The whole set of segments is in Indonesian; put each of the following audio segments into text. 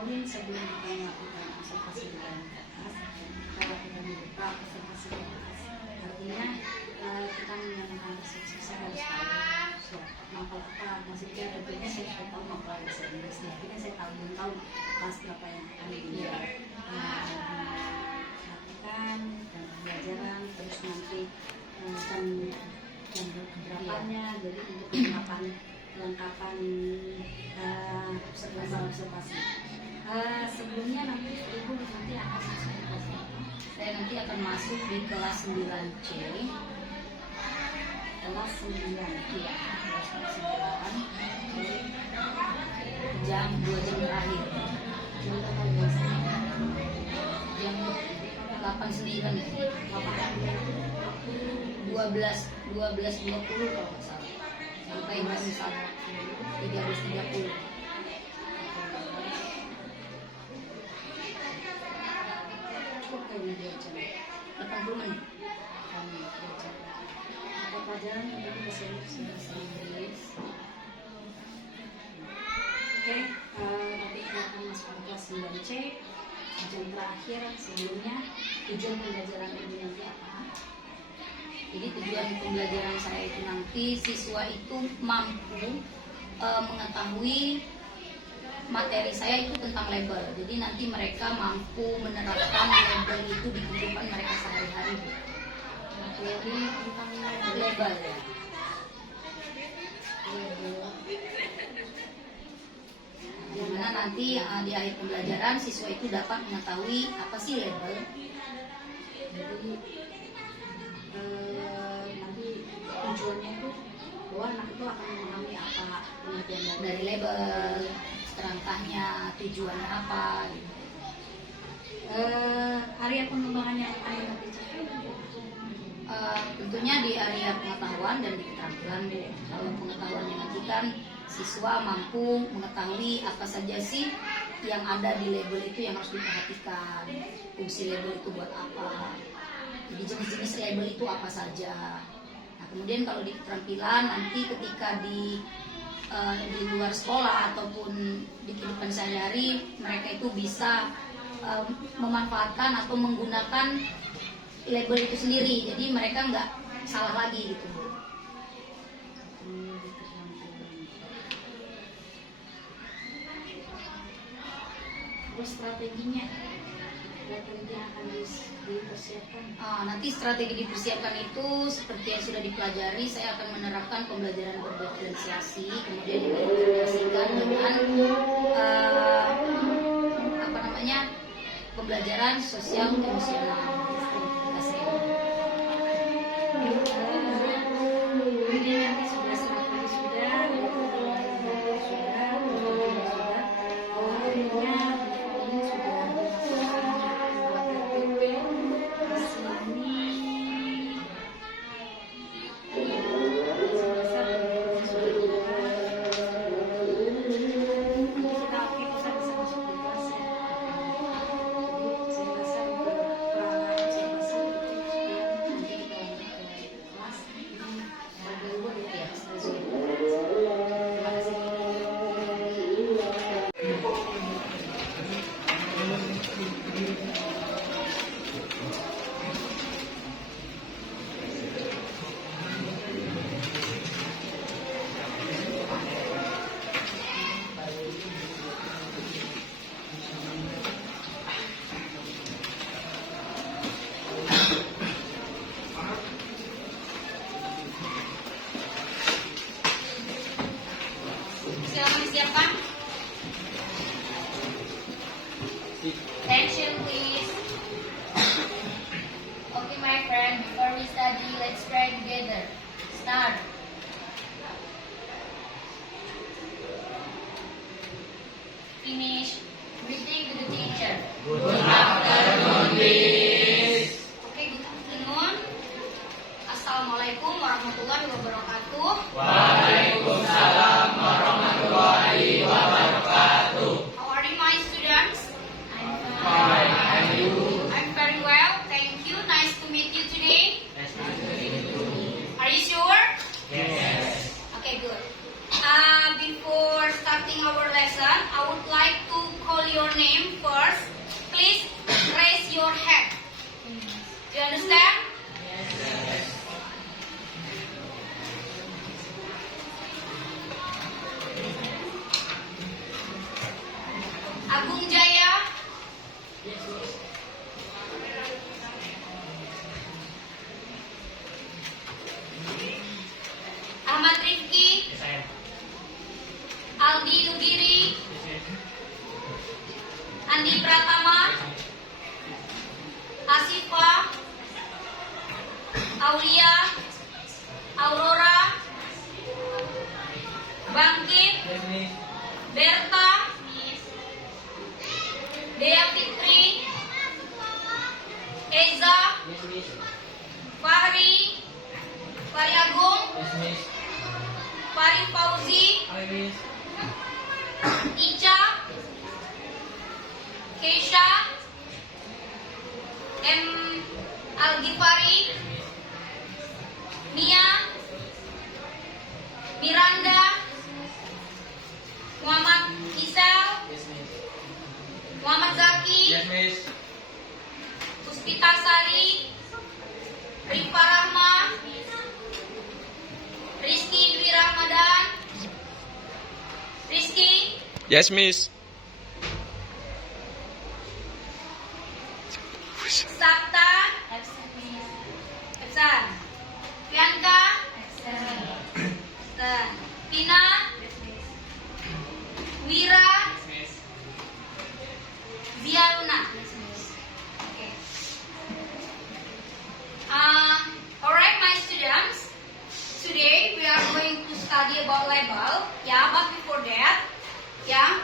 poin sebelum kita melakukan observasi di atas, kita lakukan berupa observasi di atas. Artinya kita menanyakan persepsi, saya harus tahu mapel apa, maksudnya tentunya saya sudah tahu mapel bahasa Inggris, tapi kan saya belum tahu kelas berapa yang akan dilakukan dan pembelajaran, terus nanti jam berapanya, jadi untuk kelengkapan observasi. Sebelumnya nanti ibu nanti akan masuk di kelas apa? Saya nanti akan masuk di kelas 9C. Kelas 9, Iya, kelas 9. Jam 2 jam terakhir. jam berapa biasanya? Jam 8.9 12.20 kalau nggak salah. Sampai jam 13.30. Oke, 2 jam. 80 menit. Kami 2 jam. Apa pelajaran tadi bahasa Inggris? Oke, nanti kita akan masuk ke kelas 9C. Jam terakhir sebelumnya tujuan pembelajaran ini nanti apa? Jadi tujuan pembelajaran saya itu nanti siswa itu mampu mengetahui materi saya itu tentang label. Jadi nanti mereka mampu menerapkan label itu di kehidupan mereka sehari-hari. Materi tentang Label ya. Dimana nanti di akhir pembelajaran siswa itu dapat mengetahui apa sih label. Jadi nanti tujuannya itu bahwa anak itu akan memahami apa pengertian Dari label, kerangkanya, tujuannya apa gitu. area pengembangannya akan nanti Tentunya di area pengetahuan dan di keterampilan. Kalau pengetahuannya nanti kan siswa mampu mengetahui apa saja sih yang ada di label itu yang harus diperhatikan, fungsi label itu buat apa, jadi jenis-jenis label itu apa saja. Nah kemudian kalau di keterampilan nanti ketika di luar sekolah ataupun di kehidupan sehari-hari mereka itu bisa memanfaatkan atau menggunakan label itu sendiri, jadi mereka nggak salah lagi gitu. Terus strateginya yang akan dipersiapkan. Nanti strategi dipersiapkan itu seperti yang sudah dipelajari, saya akan menerapkan pembelajaran berdiferensiasi, kemudian diintegrasikan dengan pembelajaran sosial emosional. Ini nanti sudah strategi sudah, akhirnya ini sudah your name first, please raise your hand. Do you understand? Agung Jaya. Ahmad Rifki. Aldi Nugiri. Andi Pratama. Asifa. Aulia. Aurora. Bangkit. Berta. Dea Fitri. Eza. Fahri. Fahri Agung. Fahri Fauzi. Ica. Keisha. M. Al-Ghifari. Mia. Miranda. Muhammad Isel. Muhammad Zaki. Puspita Sari. Rifa Rahma. Rizky Dwi Ramadan. Rizky. Yes, Miss. Sabta. Absen. Priyanka. Absen. Pina. Wira. Zia Luna. Okay. Alright, my students. Today we are going to study about label. Ya, but before that, ya,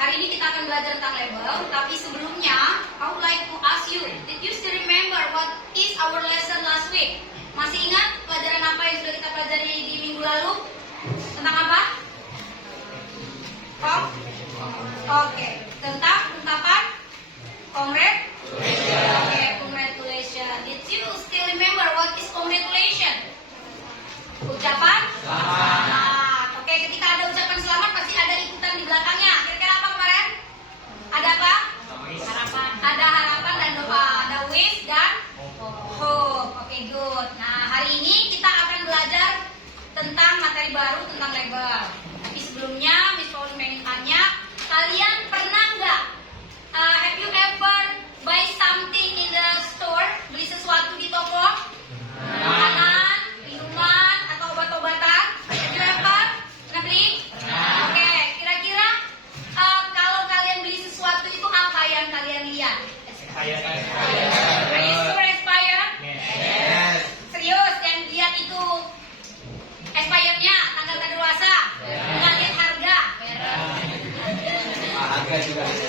hari ini kita akan belajar tentang label. Tapi sebelumnya, I would like to ask you, did you still remember what is our lesson last week? Masih ingat pelajaran apa yang sudah kita pelajari di minggu lalu? Tentang apa? Oke, tentang ungkapan congratulations. Oke, congratulations. Did you still remember what is congratulation? Ucapan selamat. Oke, ketika ada ucapan selamat pasti ada ikutan di belakangnya. Kira-kira apa kemarin? Ada apa? Harapan. Ada harapan dan doa. Ada wish dan hope. Oke, good. Nah, hari ini kita akan belajar tentang materi baru tentang label. Tapi sebelumnya, Miss Pauline pengen tanya, kalian pernah nggak? Have you ever buy something in the store? Beli sesuatu di toko? Makanan, minuman, atau obat-obatan? Have you ever? Pernah beli? Oke, kira-kira kalau kalian beli sesuatu itu apa yang kalian lihat? Are you sure expired? Yes. Serius, yang lihat itu expirednya, tanggal kadaluarsa? Nggak lihat harga?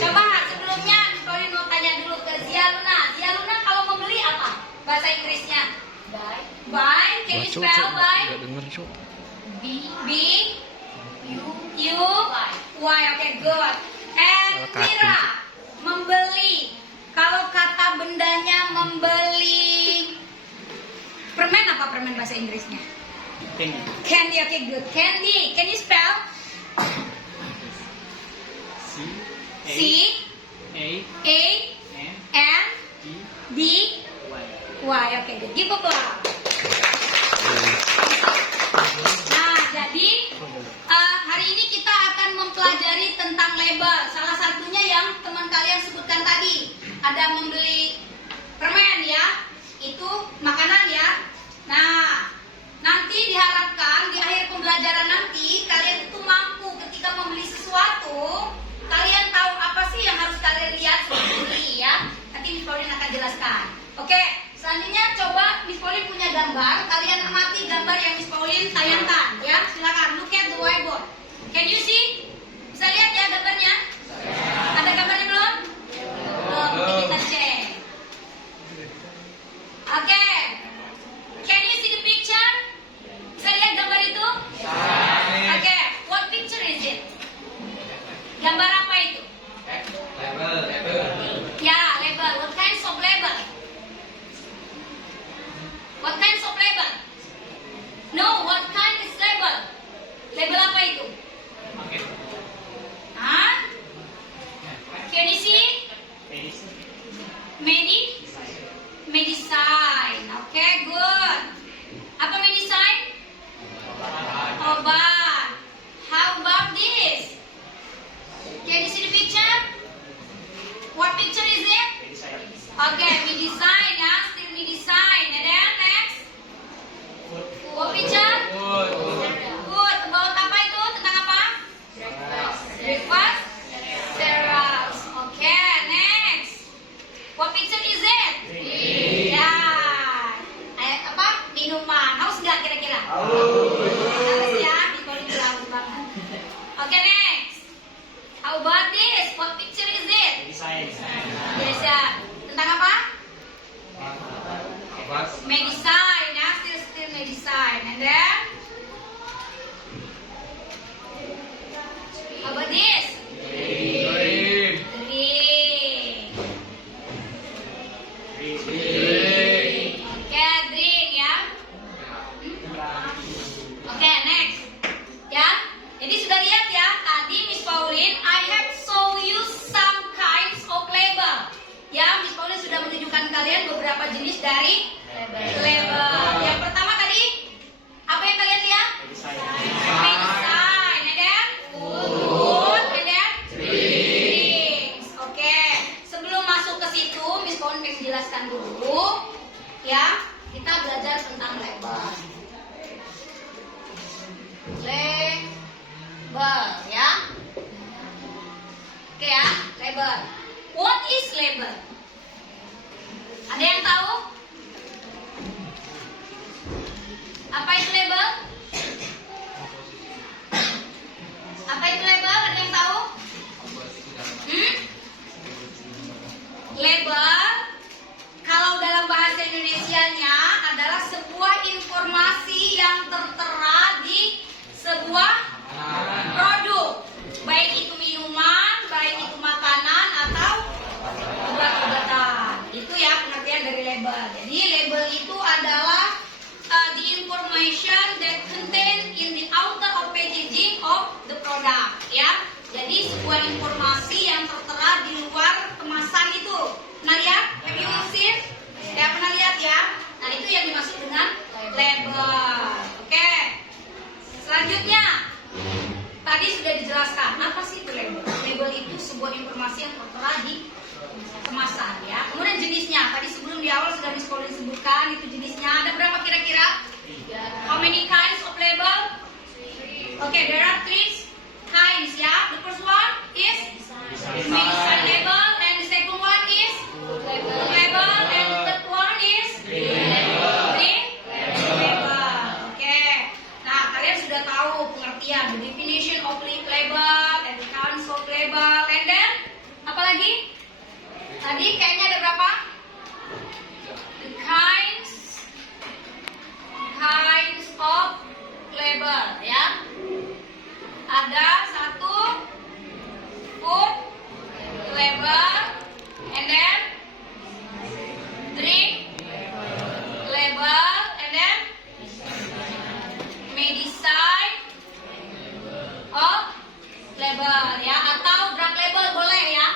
Coba sebelumnya, Pauline mau tanya dulu ke Zia Luna. Zia Luna kalau membeli apa bahasa Inggrisnya? Buy. Can you spell buy? B U Y. Okay, good. And Mira, membeli. Kalau kata bendanya membeli permen, apa permen bahasa Inggrisnya? Candy. Okay, good. Candy. Can you spell? C A N D Y. Okay, good. Give applause. Nah, jadi hari ini kita akan mempelajari tentang label. Salah satunya yang teman kalian sebutkan tadi, ada membeli permen ya, itu makanan ya. Nah, nanti diharapkan di akhir pembelajaran nanti kalian itu mampu ketika membeli sesuatu, kalian tahu apa sih yang harus kalian lihat sebelum beli ya. Nanti Miss Pauline akan jelaskan. Oke, selanjutnya coba Miss Pauline punya gambar, kalian amati gambar yang Miss Pauline tayangkan ya. Silakan look at the whiteboard. Can you see? Bisa lihat ya gambarnya? Ada gambarnya belum? Belum, kita cek. Oke. Can you see the picture? Bisa lihat gambar itu? Oke, what picture is it? Oke, me design ya, still me design. And then next, what picture? Good. About apa itu? Tentang apa? Breakfast. Cereals. Oke, next. What picture is it? Ya, apa? Minuman. Haus nggak kira-kira? Haus ya, Nicole ini haus banget. Oke, next. How about this? What picture is it? Yes, ya. Tentang apa? Medicine, ya, still medicine. And then, how about this? Drink. Oke, drink ya. Oke, next. Ya, jadi sudah lihat ya, tadi Miss Pauline, I have show you some kinds of label. Ya, Miss Pauline sudah menunjukkan kalian beberapa jenis dari label. Yang pertama tadi, apa yang kalian lihat? Medicine, and then food, and then drinks. Oke, sebelum masuk ke situ, Miss Pauline pengen jelaskan dulu, ya, kita belajar tentang label. Label, ya. Oke ya, label. What is label? Ada yang tahu? Apa itu label? Apa itu label? Ada yang tahu? Label, kalau dalam bahasa Indonesianya adalah sebuah informasi yang tertera di sebuah produk, baik itu minuman, baik itu makanan atau obat-obatan. Itu ya pengertian dari label. Jadi label itu adalah the information that contain in the outer of packaging of the product, ya. Jadi sebuah informasi yang tertera di luar kemasan itu. Pernah lihat? Have you seen? Ya, pernah lihat ya. Nah, itu yang dimaksud dengan label. Oke. Selanjutnya, tadi sudah dijelaskan apa sih itu label. Label itu sebuah informasi yang tertera di kemasan, ya. Kemudian jenisnya, tadi sebelum di awal sudah Miss Pauline sebutkan itu jenisnya. Ada berapa kira-kira? How many kinds of label? Okay, there are 3 kinds, ya. The first one is medicine label, and the second one is food label, and the third one is drink label. Okay. Nah, kalian sudah tahu pengertian, the definition of label, and the kinds of label, and then apa lagi? Tadi kayaknya ada berapa? The kinds of label, ya. Ada 1 food label, and then drink label, and then medicine of label, ya, atau drug label boleh ya.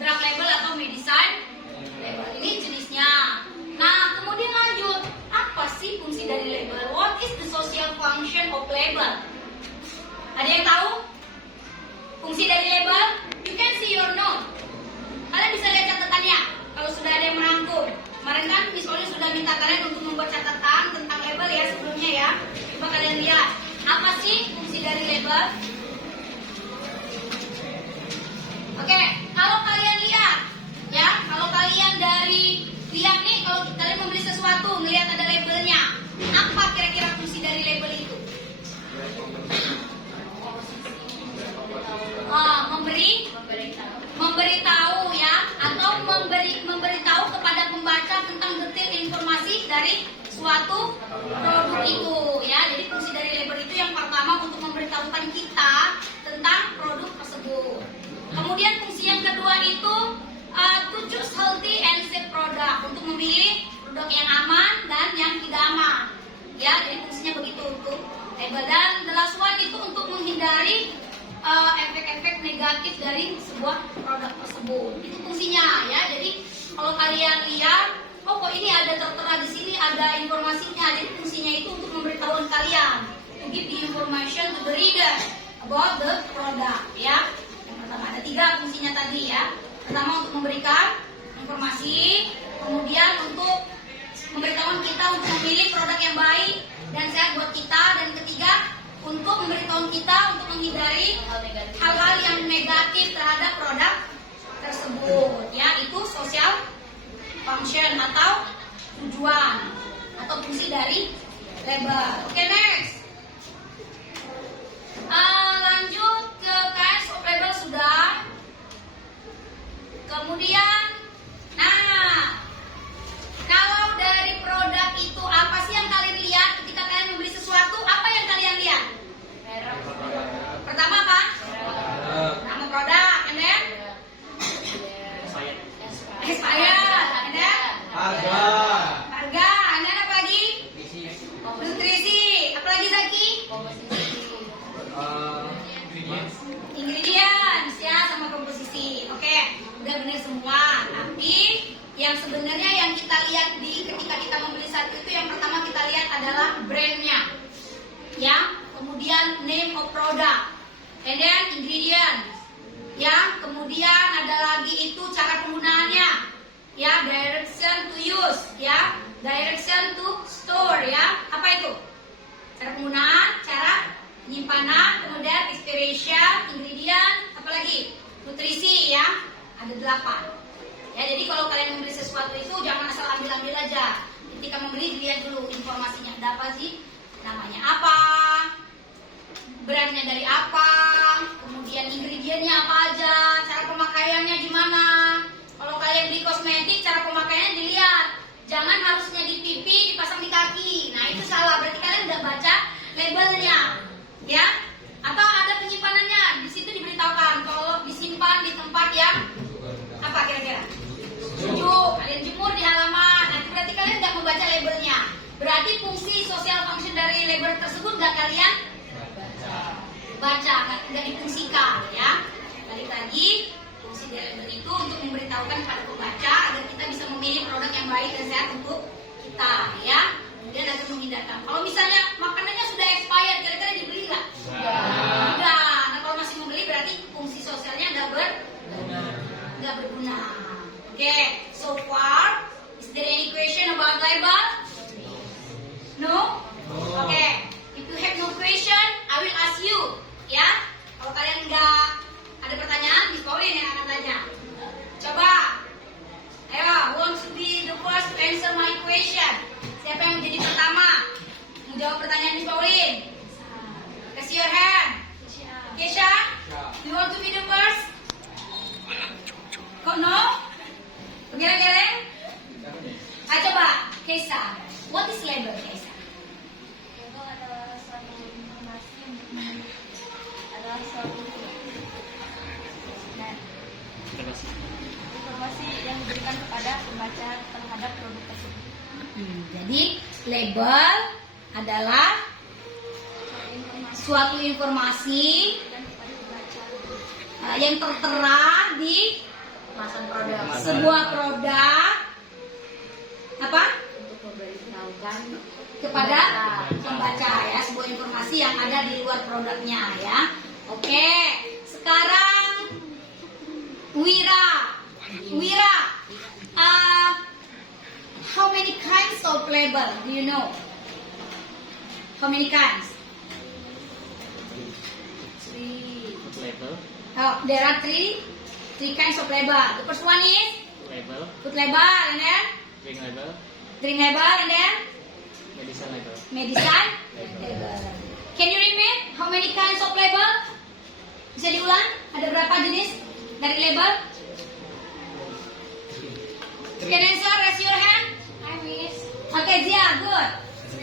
Drug label atau medicine label, ini jenisnya. Nah, kemudian lanjut, apa sih fungsi dari label? What is the social function of label? Ada yang tahu fungsi dari label? You can see your note. Kalian bisa lihat catatannya kalau sudah ada yang merangkum. Kemarin kan Miss Pauline sudah minta kalian untuk membuat catatan tentang label ya sebelumnya ya. Coba kalian lihat, apa sih fungsi dari label? Oke, kalau kalian lihat, ya, kalau kalian lihat nih, kalau kalian membeli sesuatu, melihat ada labelnya, apa kira-kira fungsi dari label itu? Memberitahu ya, atau memberitahu kepada pembaca tentang detail informasi dari suatu produk itu, ya. Jadi fungsi dari label itu yang pertama untuk memberitahukan kita tentang produk tersebut. Kemudian fungsi yang kedua itu to choose healthy and safe product, untuk memilih produk yang aman dan yang tidak aman. Ya, jadi fungsinya begitu untuk label. Dan the last one itu untuk menghindari efek-efek negatif dari sebuah produk tersebut. Itu fungsinya, ya. Jadi kalau kalian lihat, oh kok ini ada tertera di sini, ada informasinya. Jadi fungsinya itu untuk memberitahukan kalian, to give the information to the reader about the product, ya. Yang pertama ada 3 fungsinya tadi, ya. Pertama untuk memberikan informasi, kemudian untuk memberitahuan kita untuk memilih produk yang baik dan sehat buat kita, dan ketiga untuk memberitahuan kita untuk menghindari hal-hal yang negatif terhadap produk tersebut, ya, itu social function atau tujuan atau fungsi dari label. Oke, next. Lanjut ke kinds of label sudah. Kemudian, nah, kalau dari produk itu apa sih yang kalian lihat ketika kalian membeli sesuatu? Apa yang kalian lihat? Pertama apa? Nama produk, and then? Expired, and then? Harga, and then apa lagi? Nutrisi, apa lagi Zaki? Ingredients, ya, sama komposisi. Oke, udah benar semua. Tapi yang sebenarnya yang kita lihat ketika kita membeli satu itu, yang pertama kita lihat adalah brandnya, ya, kemudian name of product, and then ingredient, ya, kemudian ada lagi itu cara penggunaannya, ya, direction to use, ya, direction to store, ya, apa itu? Cara penggunaan, cara penyimpanan, kemudian expiration, ingredient, apalagi nutrisi, ya, ada 8. Ya, jadi kalau kalian membeli sesuatu itu jangan asal ambil-ambil aja. Ketika membeli lihat dulu informasinya, ada apa sih, namanya apa, brandnya dari apa, kemudian ingredientnya apa aja, cara pemakaiannya gimana. Kalau kalian beli kosmetik, cara pemakaiannya dilihat, jangan harusnya di pipi dipasang di kaki. Nah, itu salah, berarti kalian udah baca labelnya, ya. Atau ada penyimpanannya, di situ diberitahukan kalau disimpan di tempat yang apa kira-kira? Sejuk, kalian jemur di halaman. Nanti berarti kalian nggak membaca labelnya. Berarti fungsi social function dari label tersebut nggak kalian baca, nggak difungsikan, ya. Balik lagi, fungsi dari label itu untuk memberitahukan kepada pembaca agar kita bisa memilih produk yang baik dan sehat untuk kita, ya. Kemudian agar menghindarkan. Kalau misalnya makanannya sudah expired, kira-kira dibeli nggak? Enggak. Nah, kalau masih membeli berarti fungsi sosialnya nggak berguna. Okay, so far, is there any question about label? No? Okay, if you have no question, I will ask you, ya. Kalau kalian nggak ada pertanyaan, Miss Pauline yang akan tanya. Coba, ayo, who wants to be the first to answer my question? Siapa yang menjadi pertama menjawab pertanyaan Miss Pauline? Raise your hand. Kesha, you want to be the first? Kok no? Geleng-geleng? Ayo coba, Kesha. What is label, Kesha? Label adalah suatu informasi informasi yang diberikan kepada pembaca terhadap produk tersebut. Jadi label adalah suatu informasi yang tertera di sebuah produk, apa? Untuk memberitahukan Kepada pembaca, ya, sebuah informasi yang ada di luar produknya, ya. Oke, sekarang Wira, how many kinds of label do you know? How many kinds? Label, Oh, there are three kinds of label. The first one is label, food label, and then drink label, drink label, and then medicine label. medicine label. Can you repeat how many kinds of label? Bisa diulang? Ada berapa jenis dari label? Can answer? Raise your hand. I miss Okay, Zia, good.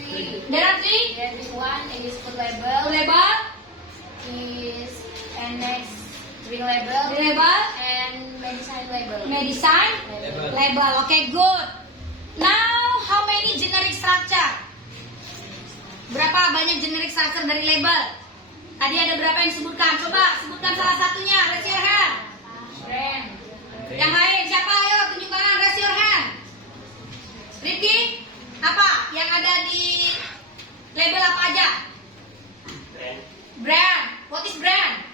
3. There are three. There is one is food Food label, label, is and next drink label, drink label, and medicine label. medicine label. Okay, good. Now, how many generic structure? Berapa banyak generic structure dari label? Tadi ada berapa yang disebutkan? Coba sebutkan salah satunya. Raise your hand. Brand, Yang lain siapa? Ayo tunjukkan. Raise your hand. Rifki, apa yang ada di label apa aja? Brand, Brand. What is brand?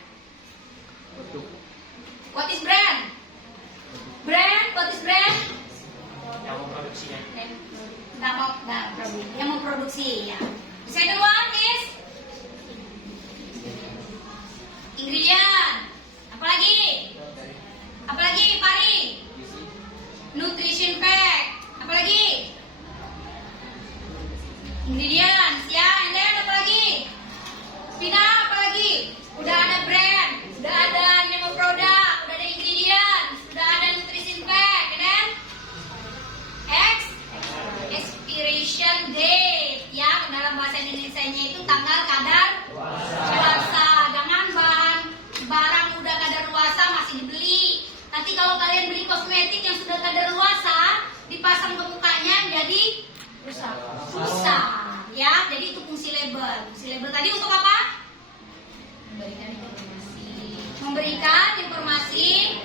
produk, What is brand? Brand. What is brand? dipasang ke mukanya jadi rusak. Ya, jadi itu fungsi label. Fungsi label tadi untuk apa? Memberikan informasi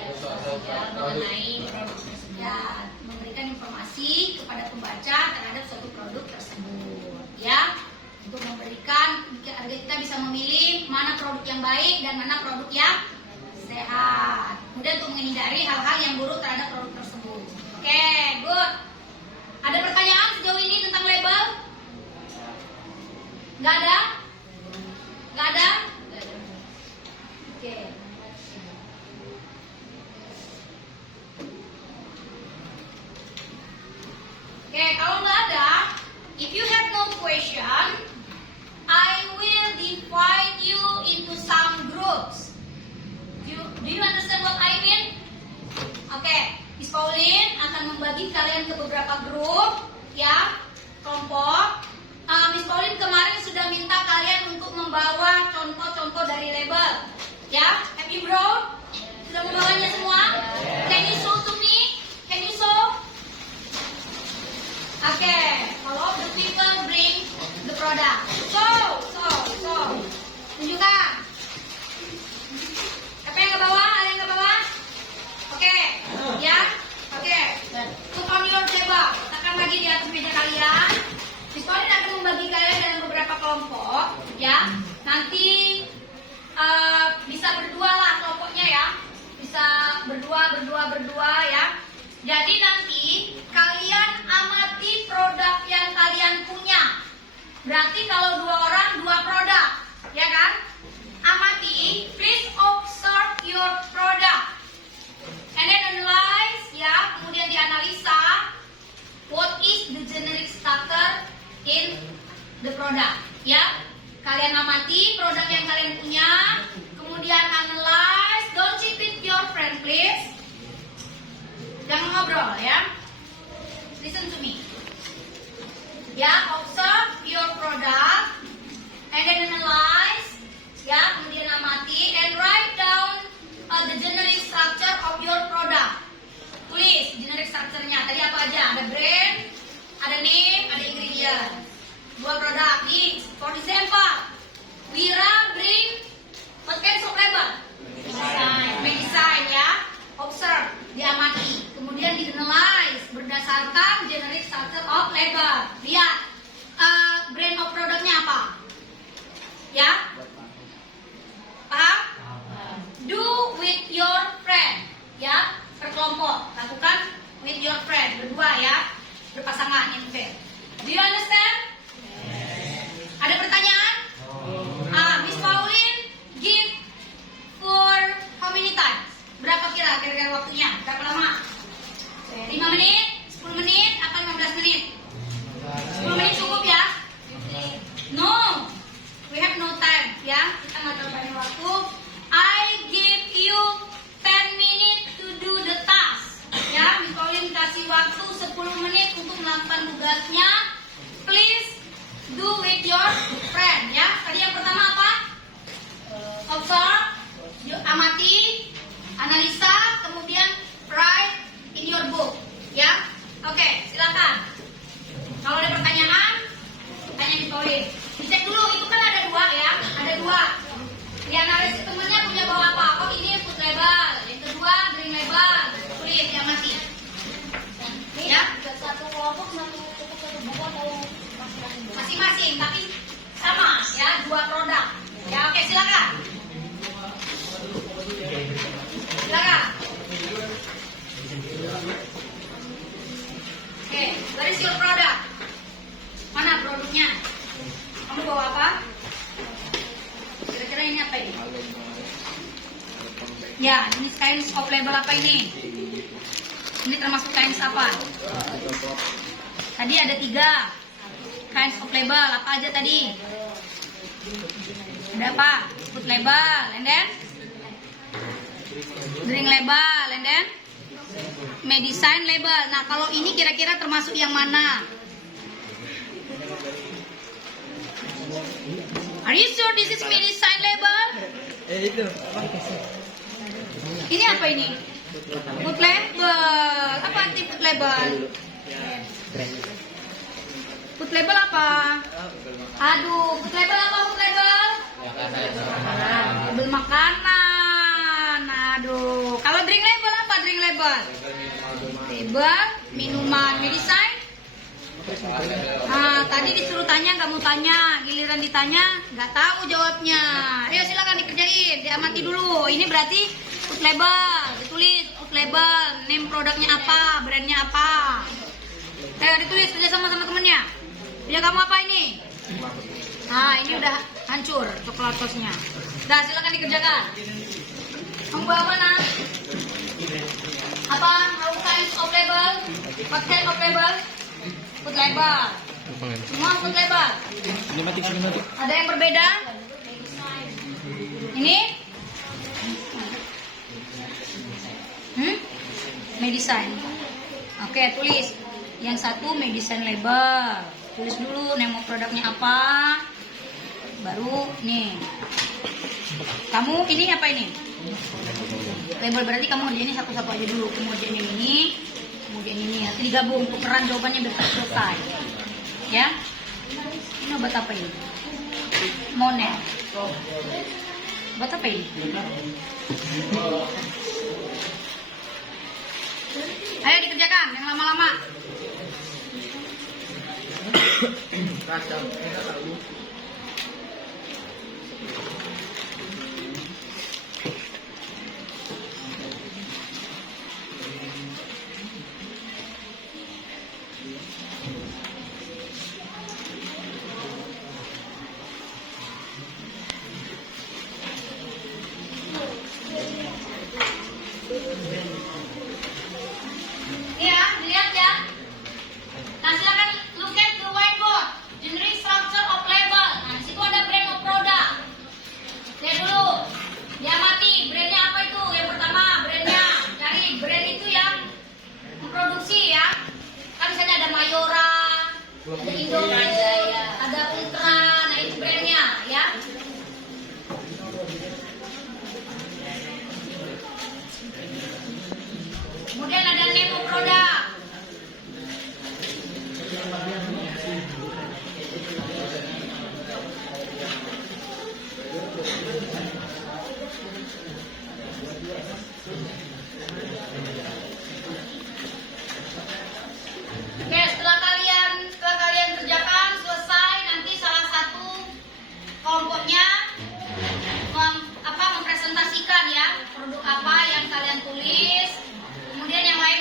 mengenai produk tersebut. Ya, memberikan informasi kepada pembaca terhadap suatu produk tersebut. Ya, untuk memberikan agar kita bisa memilih mana produk yang baik dan mana produk yang sehat. Kemudian untuk menghindari hal-hal yang buruk terhadap produk tersebut. Oke, good. Ada pertanyaan sejauh ini tentang label? Nggak ada? Nggak ada? Oke. Oke, kalau nggak ada, if you have no question, I will divide you into some groups. Do you understand what I mean? Oke, Miss Pauline akan membagi kalian ke beberapa grup, ya, kelompok. Miss Pauline kemarin sudah minta kalian untuk membawa contoh-contoh dari label, ya. Have you bro? Sudah membawanya semua? Can you show to me? Can you show? Oke, follow the people bring the product. So. Tunjukkan. Siapa yang ke bawah? Ada yang ke bawah? Oke, ya. Oke. Put on your table. Letakkan lagi di atas meja kalian. Miss Pauline akan membagi kalian dalam beberapa kelompok, ya. Nanti bisa berdua lah kelompoknya ya. Bisa berdua ya. Jadi nanti kalian amati produk yang kalian punya. Berarti kalau 2 orang 2 produk, ya kan? Amati, please observe your product. And then analyze, ya. Kemudian dianalisa what is the generic structure in the product, ya. Kalian amati produk yang kalian punya, kemudian analyze. Don't cheat with your friend, please. Jangan ngobrol, ya. Listen to me. Ya, observe your product and then analyze, ya. Kemudian amati and write down the generic structure of your product. Tulis generic structure-nya. Tadi apa aja? Ada brand, ada name, ada ingredient. 2 produk. Nih, for example, Wira bring what kind of label? Medicine, ya. Observe, diamati. Kemudian di-analyze berdasarkan generic structure of label. Lihat, brand of produknya apa? Ya? Paham? Do with your friend, ya. Berkelompok, lakukan with your friend, berdua ya, berpasangan yang fair. Do you understand? Ada pertanyaan? Miss Pauline give for how many times? Berapa kira-kira waktunya? Berapa lama? 5 menit, 10 menit, atau 15 menit? 10 menit cukup ya? No, we have no time ya. Kita nggak terlalu banyak waktu. I give you 10 minutes to do the task. Ya, Miss Pauline kasih waktu 10 menit untuk melakukan tugasnya. Please do with your friend. Ya, tadi yang pertama apa? Observe, amati, analisa, kemudian write in your book. Ya, oke, silakan. Kalau ada pertanyaan, tanya Miss Pauline. Dicek dulu, itu kan ada 2 ya, ada 2. Di analisis temennya punya bawa apa? Oh, ini food label. Yang kedua drink label. Tulis, diamati. Ya, Satu kelompok satu buku atau masing-masing, tapi sama ya, 2 produk. Ya, oke, silakan. Silakan. Oke, where is your product? Mana produknya? Kamu bawa apa? Kira-kira ini apa ini? Ya, ini kain of label apa ini? Ini termasuk kain apa? Tadi ada 3 kain of label. Apa aja tadi? Ada apa? Food label, and then drink label, and then medicine label. Nah, kalau ini kira-kira termasuk yang mana? Are you sure this is medicine label? Itu. Ini apa ini? Food label. Apa arti food label? Brand. Food label apa? Aduh, food label apa food label? Label makanan. Aduh, kalau drink label apa drink label? Label minuman medicine. Nah, tadi disuruh tanya nggak mau tanya, giliran ditanya nggak tahu jawabnya. Ayo silakan dikerjain, diamati dulu. Ini berarti food label, ditulis food label, name produknya apa, brandnya apa. Ayo ditulis kerja sama temennya. Punya kamu apa ini? Nah, ini udah hancur coklat sosnya. Dah silakan dikerjakan. Kamu bawa mana? Apa? How kinds of label? What kind of label? Food label. Semua food label. Sinematik. Ada yang berbeda? Ini? Medicine. Oke, tulis. Yang satu medicine label. Tulis dulu name produknya apa. Baru nih. Kamu ini apa ini? Label berarti kamu ngerjain satu-satu aja dulu. Kemudian yang ini, kemudian ini. Nanti digabung tukeran jawabannya biar selesai. Ya. Ini obat apa ini? Monel. Obat apa ini? Ayo dikerjakan yang lama-lama. Iya, dilihat ya. Nah, silakan look at the whiteboard. Generic structure of label. Nah, di situ ada brand of product. Lihat dulu. Diamati, brandnya apa itu? Yang pertama, brandnya. Cari brand itu yang memproduksi ya. Kan misalnya ada Mayora, ada Indomie, ada Ultra. Nah, itu brandnya ya. Kemudian ada name of product. Oke, setelah kalian kerjakan selesai, nanti salah satu kelompoknya mempresentasikan ya produk apa yang kalian tulis. Kemudian yang lain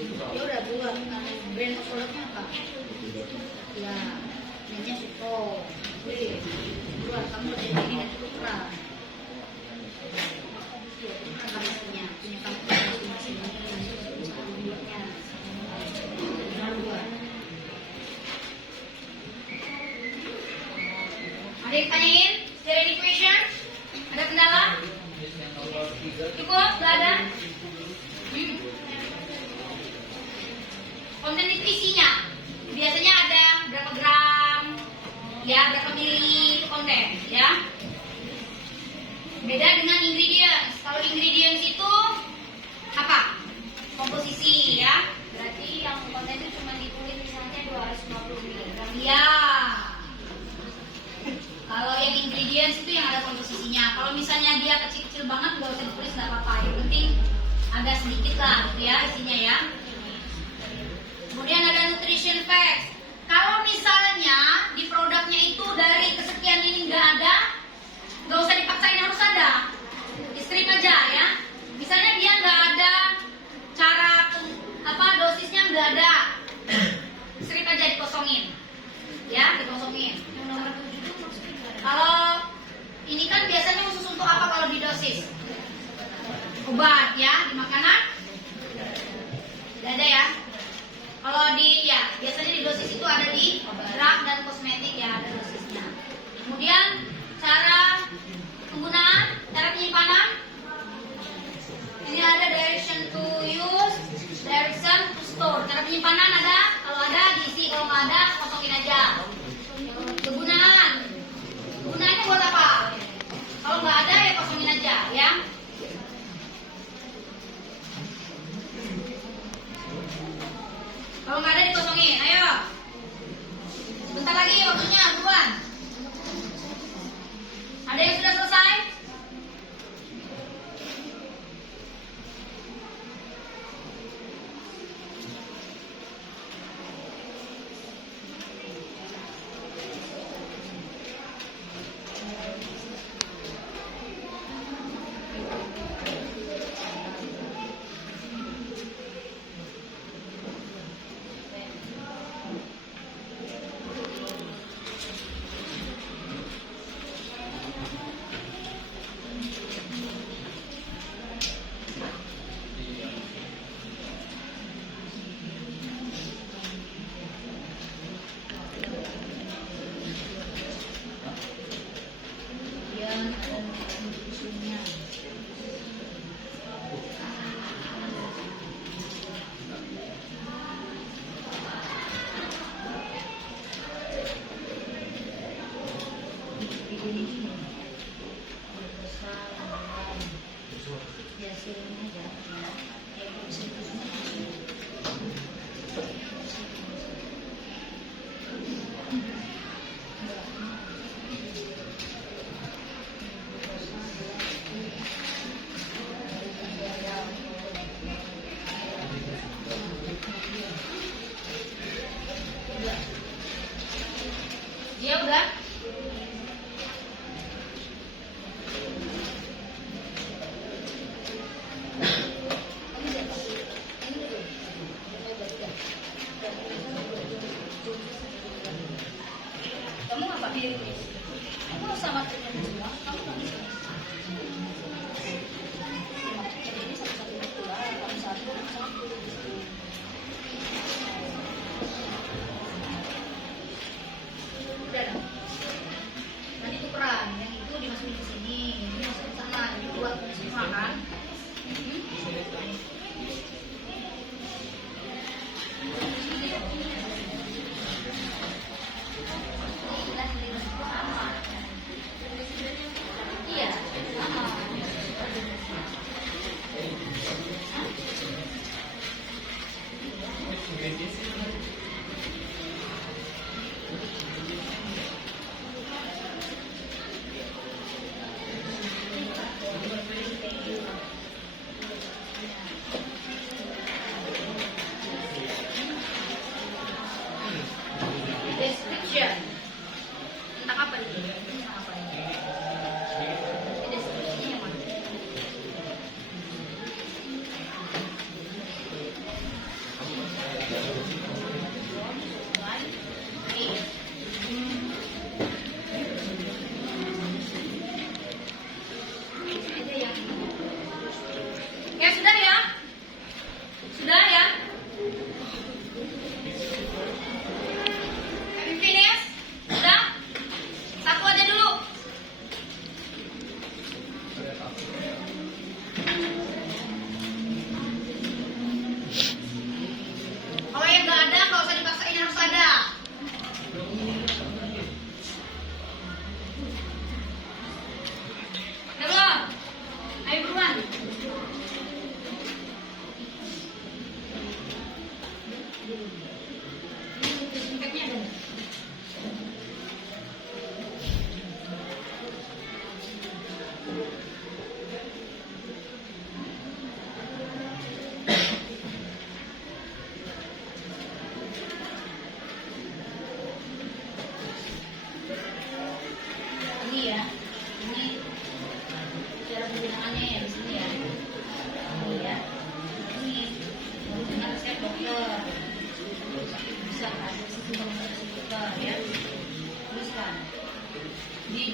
Ya udah buat brand produknya apa? Ya, namanya Suko. Buat kamu dari ini dan Putra. Harusnya punya kamu masing-masing. Ada yang tanyain? Is there any question? Ada kendala? Cukup? Gak ada? Konten itu isinya biasanya ada berapa gram, ya berapa mili itu konten, ya. Beda dengan ingredients. Kalau ingredients itu apa? Komposisi, ya. Berarti yang konten itu cuma ditulis misalnya 250 mg. Iya. Kalau yang ingredients itu yang ada komposisinya. Kalau misalnya dia kecil-kecil banget nggak usah ditulis, nggak apa-apa. Yang penting ada sedikit lah, gitu ya isinya ya. Kemudian ada nutrition facts. Kalau misalnya di produknya itu dari kesekian ini nggak ada, nggak usah dipaksain harus ada. Strip aja ya. Misalnya dia nggak ada cara dosisnya nggak ada, strip aja dikosongin, ya dikosongin. Kalau ini kan biasanya khusus untuk apa kalau di dosis? Obat ya, di makanan? Tidak ada ya. Kalau biasanya di dosis itu ada di drug dan kosmetik ya, ada dosisnya. Kemudian cara penggunaan, cara penyimpanan. Ini ada dari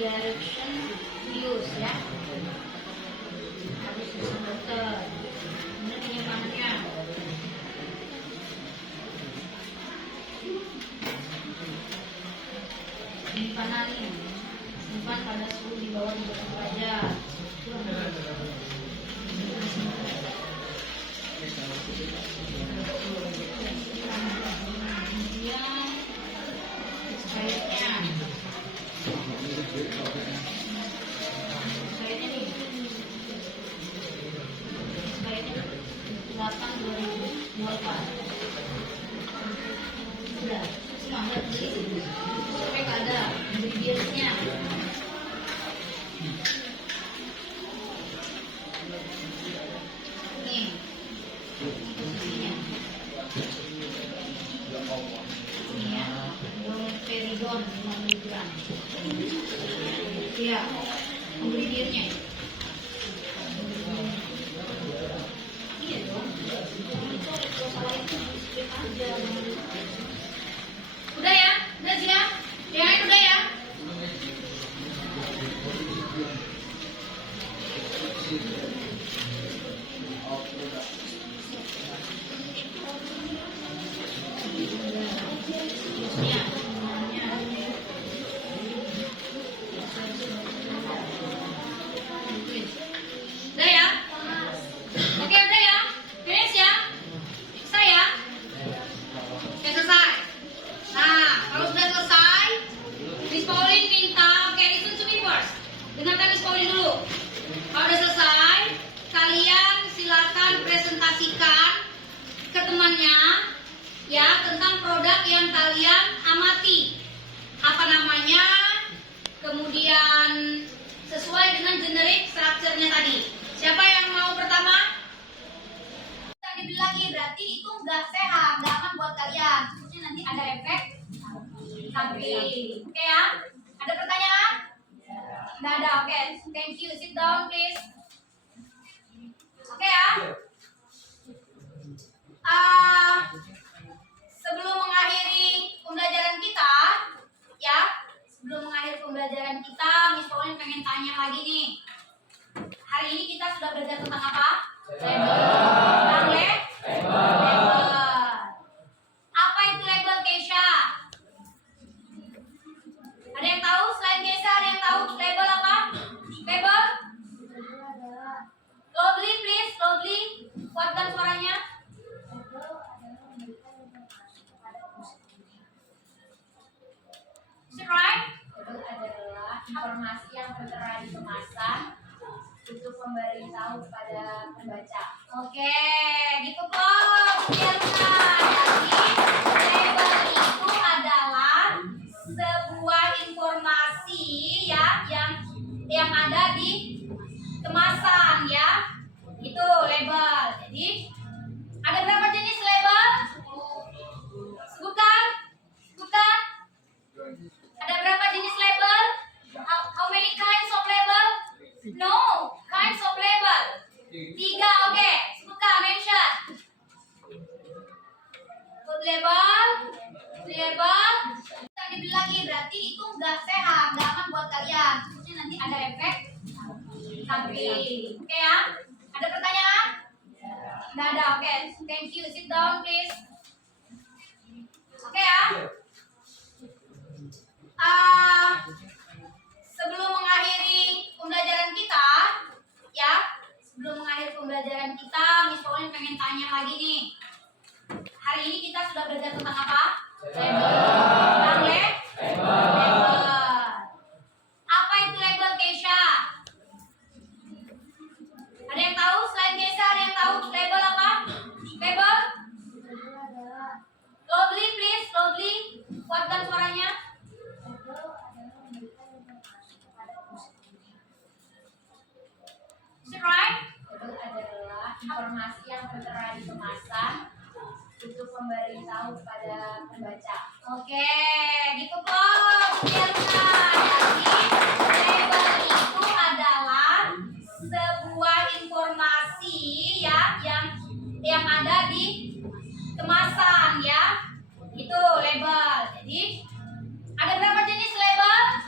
direction use ya. Harus dokter. Ini penyimpanannya. Penyimpanan simpan pada suhu di bawah 30 derajat. Kemudian expirednya nih, expirednya 8/2024. Sudah, semua ada tulis sampai ada ingredientsnya. Nih, posisinya. Ini ya, domperidone 5 mg. Iya, ingredientsnya. Iya dong. Kalau salah itu split aja. Udah ya, udah siap. Yang lain udah ya. Udah ya? Oke, udah ya? Finish ya? Selesai ya? Oke, selesai. Nah, kalau sudah selesai, Miss Pauline minta, oke, listen to me first. Dengarkan Miss Pauline dulu. Kalau udah selesai, kalian silakan presentasikan ke temannya ya tentang produk yang kalian amati. Apa namanya? Kemudian sesuai dengan generik strukturnya tadi. Siapa yang mau pertama? Tadi bilang lagi berarti itu nggak sehat, nggak aman buat kalian. Maksudnya nanti ada efek samping. Oke ya? Ada pertanyaan? Nggak ada. Oke. Thank you. Sit down please. Oke ya? Sebelum mengakhiri pembelajaran kita, ya, Miss Pauline pengen tanya lagi nih. Hari ini kita sudah belajar tentang apa? Label. Tentang label. Apa itu label, Keisha? Ada yang tahu? Selain Keisha, ada yang tahu label apa? Label? Loudly, please, loudly. Kuatkan suaranya. Is it right? Label adalah informasi yang tertera di kemasan untuk memberitahu kepada pembaca. Oke, gitu kok. Jadi label itu adalah sebuah informasi ya yang ada di kemasan ya. Itu label. Jadi ada berapa jenis label? Sebutkan. Ada berapa jenis label? How many kinds of label? No, kinds of label. 3, oke. Sebutkan, mention. Food label. Tadi bilang lagi berarti itu nggak sehat, nggak aman buat kalian. Maksudnya nanti ada efek samping. Oke ya? Ada pertanyaan? Nggak ada, oke. Thank you. Sit down please. Oke ya? Sebelum mengakhiri pembelajaran kita, ya, Miss Pauline pengen tanya lagi nih. Hari ini kita sudah belajar tentang apa? Label. Tentang label. Apa itu label, Keisha? Ada yang tahu? Selain Keisha, ada yang tahu label apa? Label? Loudly, please, loudly. Kuatkan suaranya. Is it right? Label adalah informasi yang tertera di kemasan untuk memberitahu kepada pembaca. Oke, gitu kok. Jadi label itu adalah sebuah informasi ya yang ada di kemasan ya. Itu label. Jadi ada berapa jenis label?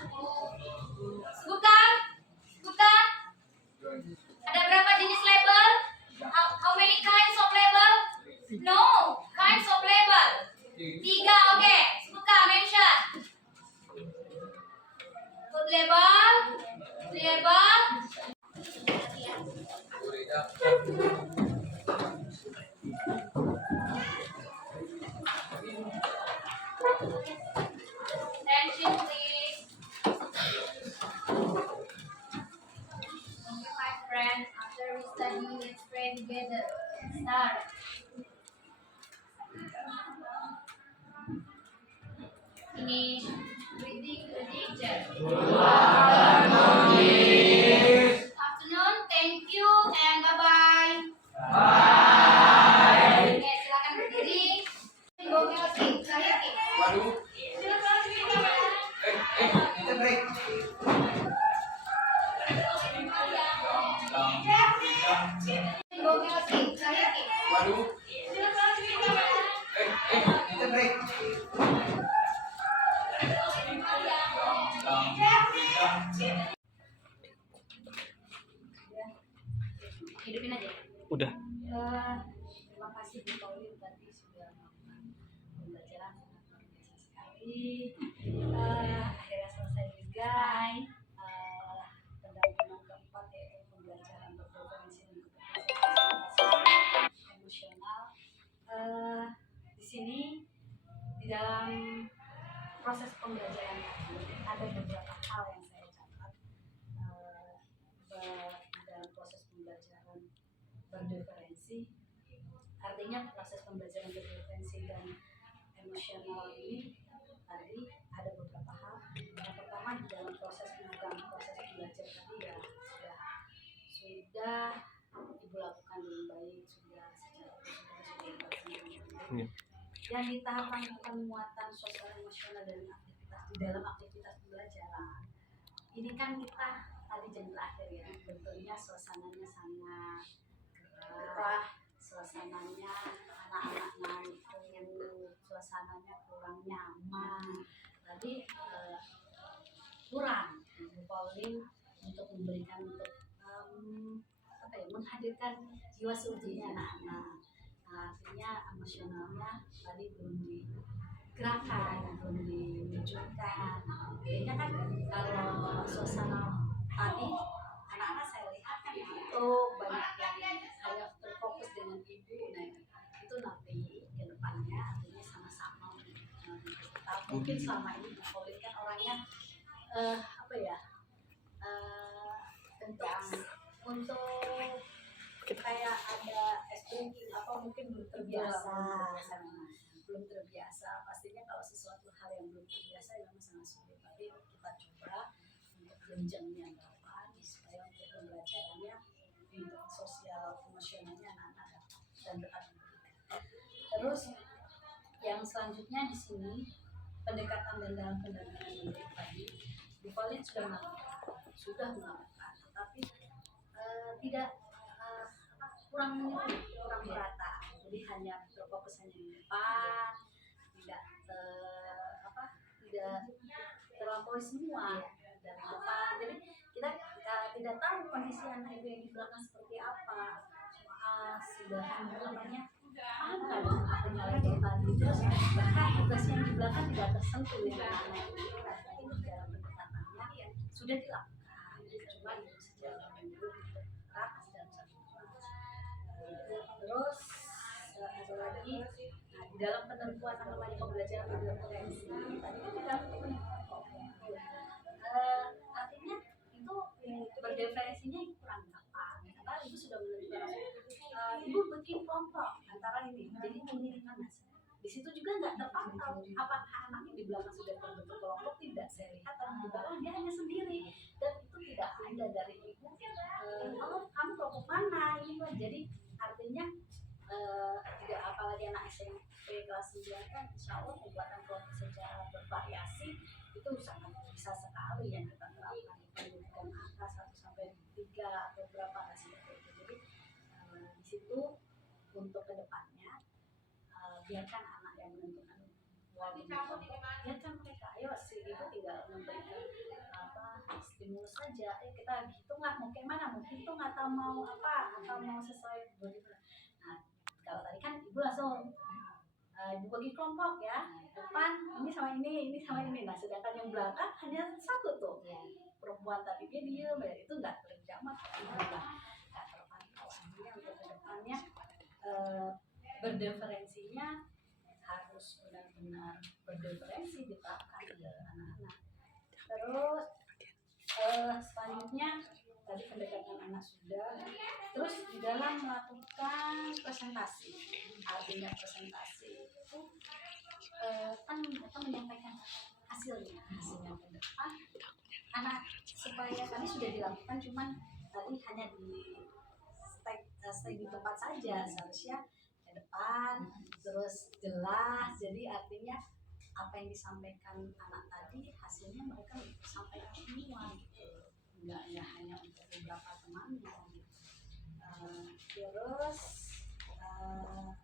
finish greeting to the teacher. Afternoon, thank you and bye-bye. Oke, silakan berdiri. Gokil sih, saya Ki. Kita break. Gokil sih, saya Ki. Kita break. Hidupin aja. Udah. Terima kasih Bu Pauline tadi sudah melakukan pembelajaran sangat luar biasa sekali. Akhirnya selesai juga. Pendampingan keempat yaitu pembelajaran berpreferensi dan keterbatasan emosional. Di sini di dalam proses pembelajaran ada beberapa hal yang saya catat. Di dalam proses pembelajaran berpreferensi, artinya proses pembelajaran berpreferensi dan emosional ini tadi ada beberapa hal. Yang pertama di dalam proses belajar tadi ya sudah ibu lakukan dengan baik, sudah secara Iya. dan di tahapan penguatan sosial emosional dan aktivitas di dalam aktivitas pembelajaran ini kan kita tadi jam terakhir ya, bentuknya suasananya sangat gerah, suasananya anak-anak naik, suasananya kurang nyaman. Tadi kurang Bu Pauline untuk memberikan menghadirkan jiwa seutuhnya anak-anak. Artinya emosionalnya tadi belum digerakkan, belum diwujudkan. Kayaknya kan kalau suasana tadi anak-anak saya lihat kan itu banyak yang hanya terfokus dengan ibu. Nah itu nanti ke depannya artinya sama-sama mungkin selama ini Bu Pauline kan orangnya tentang untuk kayak ada drinking apa mungkin belum terbiasa, pastinya kalau sesuatu hal yang belum terbiasa ya memang sangat sulit, tapi kita coba untuk jenjangnya berapa supaya untuk pembelajarannya untuk sosial emosionalnya anak-anak dapat dan tetap diberikan. Terus yang selanjutnya di sini pendekatan dan dalam pendampingan tadi Bu Pauline sudah melakukan, tetapi tidak kurang menyeluruh, kurang merata. Jadi hanya berfokus hanya di depan, tidak terlampaui semua dari depan. Jadi kita tidak tahu kondisi anak itu yang di belakang seperti apa. Sudah paham kan artinya lagi tadi. Terus bahkan tugas yang di belakang tidak tersentuh dengan anak itu. Ini dalam pendekatannya sudah dilakukan, cuma itu secara menyeluruh keras dan terus ada lagi di dalam penentuan namanya pembelajaran berpreferensi tadi kan di dalam artinya itu berpreferensinya kurang tepat karena ibu sudah menentukan ibu bikin kelompok antara ini jadi ini mas di situ juga nggak terpantau apakah anaknya di belakang sudah terbentuk kelompok tidak saya lihat orang di belakang dia hanya sendiri dan itu tidak ada dari ibu kamu kelompok mana ini mas jadi artinya tidak apalagi anak SMP kelas 9 kan insya Allah pembuatan kelompok secara bervariasi itu sangat bisa sekali yang kita terapkan pendidikan angka 1 sampai 3 atau berapa seperti itu jadi di situ untuk kedepannya biarkan anak yang menentukan biarkan mereka ayo si ibu tinggal memberikan stimulus saja kita hitung lah mau kayak mana mau hitung atau mau apa atau mau sesuai begitu. Nah kalau tadi kan ibu langsung ibu bagi kelompok ya depan ini sama ini sama ini nah sedangkan yang belakang hanya satu tuh perempuan tadi dia diem ya itu nggak terjamah nggak terpantau artinya untuk kedepannya berdeferensinya harus benar-benar berdeferensi diterapkan ke anak-anak. Terus selanjutnya tadi pendekatan anak sudah terus di dalam melakukan presentasi artinya presentasi itu kan mereka menyampaikan hasilnya ke depan anak supaya tadi sudah dilakukan, cuman tadi hanya di stay di tempat saja, seharusnya ke depan terus jelas. Jadi artinya apa yang disampaikan anak tadi hasilnya mereka sampaikan semua gitu, nggak hanya untuk beberapa temannya gitu. Terus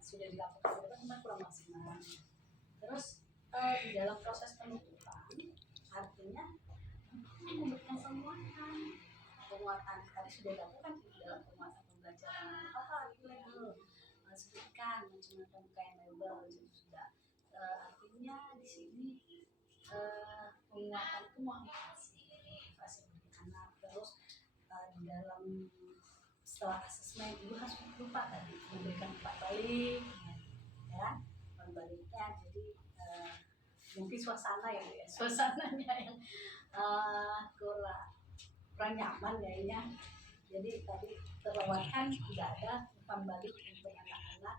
sudah dilakukan ke depan cuma kurang maksimal. Terus di dalam proses penutupan artinya memberikan penguatan tadi sudah dilakukan di dalam penguatan pembelajaran label sebutkan macam-macam kayak label itu sudah artinya di sini penguatan itu motivasi bagi anak. Terus di dalam setelah asesmen ibu harus lupa tadi memberikan umpan balik ya, umpan baliknya. Jadi mungkin suasananya yang kurang nyaman kayaknya. Jadi tadi terlewatkan tidak ada umpan balik untuk anak-anak